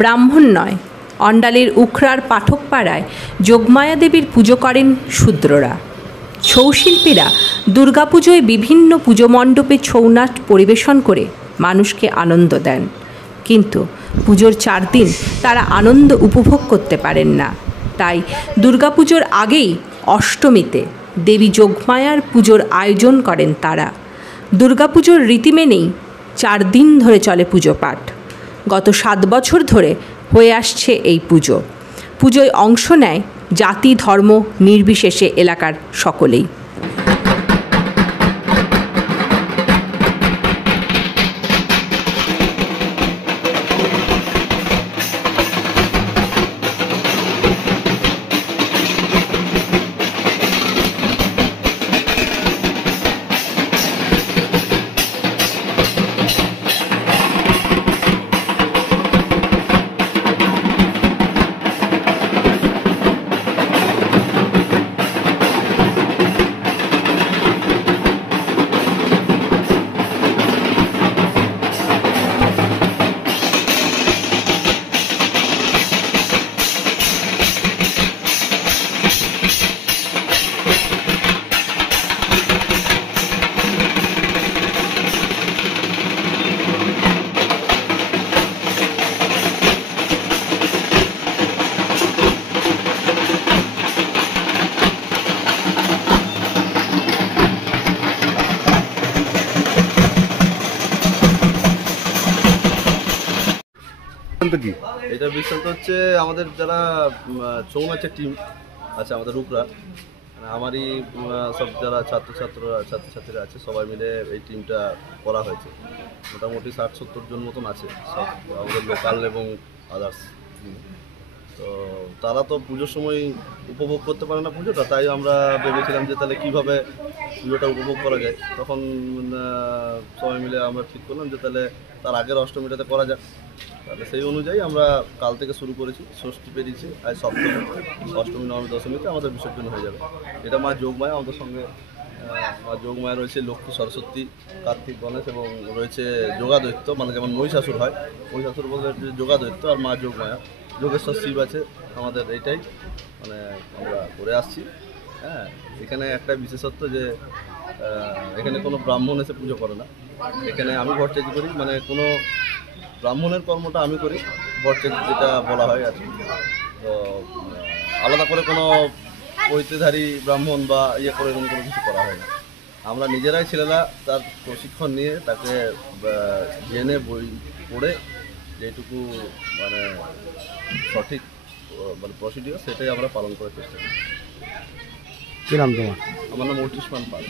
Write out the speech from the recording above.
ব্রাহ্মণ নয়। অন্ডালের উখড়ার পাঠকপাড়ায় যোগমায়া দেবীর পুজো করেন শূদ্ররা। ছৌশিল্পীরা দুর্গাপুজোয় বিভিন্ন পুজো মণ্ডপে ছৌ নাচ পরিবেশন করে মানুষকে আনন্দ দেন, কিন্তু পুজোর 4 দিন তারা আনন্দ উপভোগ করতে পারেন না। তাই দুর্গাপুজোর আগেই অষ্টমীতে দেবী যোগমায়ার পুজোর আয়োজন করেন তারা। দুর্গাপুজোর রীতি মেনেই 4 দিন ধরে চলে পুজো পাঠ। গত 7 বছর ধরে হয়ে আসছে এই পুজো। পুজোয় অংশ নেয় জাতি ধর্ম নির্বিশেষে এলাকার সকলেই। এটা বিষয়টা হচ্ছে আমাদের যারা ছৌ নাচের টিম আছে আমাদের রূপরা, আমারই সব যারা ছাত্রছাত্রীরা আছে সবাই মিলে এই টিমটা করা হয়েছে। মোটামুটি 60-70 জন মতন আছে, সব আমাদের লোকাল এবং আদার্স। তো তারা তো পুজোর সময় উপভোগ করতে পারে না পুজোটা, তাই আমরা ভেবেছিলাম যে তাহলে কীভাবে পুজোটা উপভোগ করা যায়। তখন সবাই মিলে আমরা ঠিক করলাম যে তাহলে তার আগের অষ্টমীটাতে করা যাক। তাহলে সেই অনুযায়ী আমরা কাল থেকে শুরু করেছি, ষষ্ঠী পেরিয়েছি, আজ সপ্তমী, অষ্টমী নবমী দশমীতে আমাদের বিসর্জন হয়ে যাবে। এটা মা যোগমায়া আমাদের সঙ্গে, মা যোগমায়া রয়েছে লক্ষ্মী, সরস্বতী, কার্তিক, গণেশ এবং রয়েছে যোগাদৈত্য, মানে যেমন মহিষাসুর হয়, মহিষাসুর বলতে যোগাদৈত্য, আর মা যোগমায়া, যোগেশ্বর শিব আছে আমাদের। এইটাই মানে আমরা করে আসছি। হ্যাঁ, এখানে একটা বিশেষত্ব যে এখানে কোনো ব্রাহ্মণ এসে পুজো করে না। এখানে আমি ভট্টাচার্য করি, মানে কোনো ব্রাহ্মণের কর্মটা আমি করি, ভট্টাচার্য যেটা বলা হয় আর কি। তো আলাদা করে কোনো পৈতেধারী ব্রাহ্মণ বা ইয়ে করে এরকম কোনো কিছু করা হয় না। আমরা নিজেরাই ছেলেরা তার প্রশিক্ষণ নিয়ে তাকে জেনে বই পড়ে যেটুকু মানে সঠিক মানে প্রসিডিওর সেটাই আমরা পালন করার চেষ্টা করি। কী নাম তোমার? আমার নাম অর্চিষ্মান পাল।